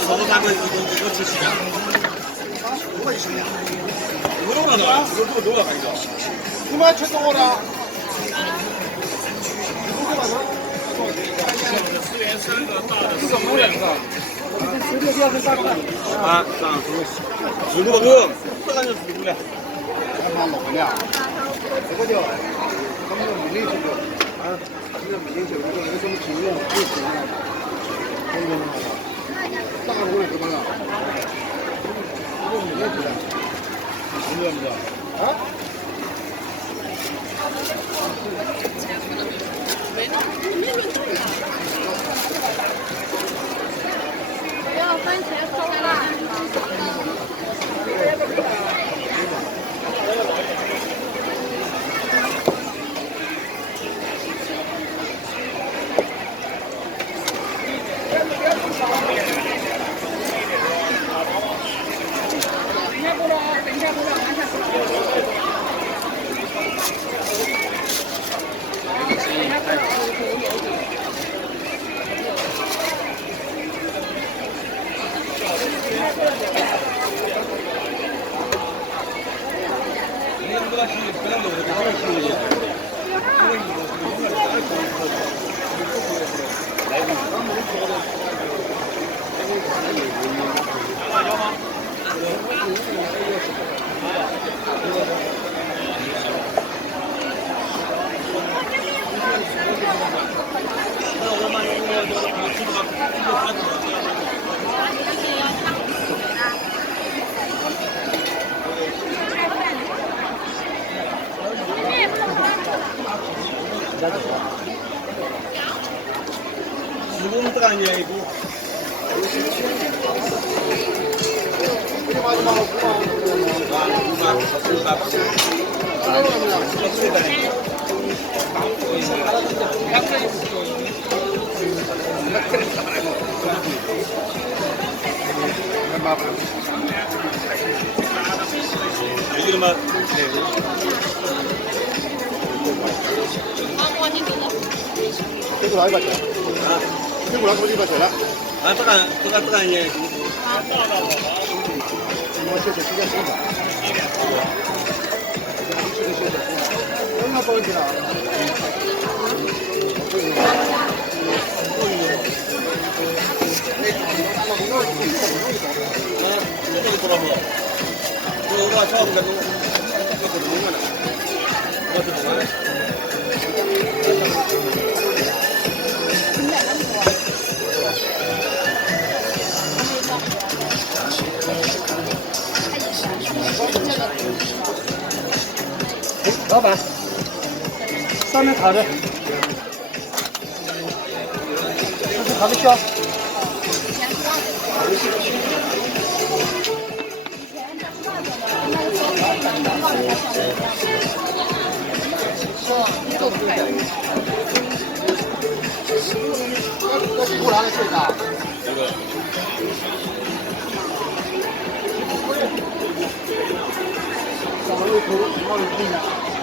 差不多3个一个机器的。我也是呀。不用了呢，这个多了还是。你们吃多了。4个大的。这个好2个。啊，上10多个，这个就10个了。蛮老的。这个叫他们的米粒这个啊，这个米粒这个有什么品种？最喜欢的。看见了吗？大锅也怎么了？这个米粒这个，看见没有？啊？不要番茄扣辣。10분 동안 이야기고.这个来吧，姐。这个来多几块钱了？啊，这个也。我谢谢，时间长。谢谢。那不问题了。老板，上面烤的，这是烤的香。这是过来的现场。这个。上面有头，上面有头。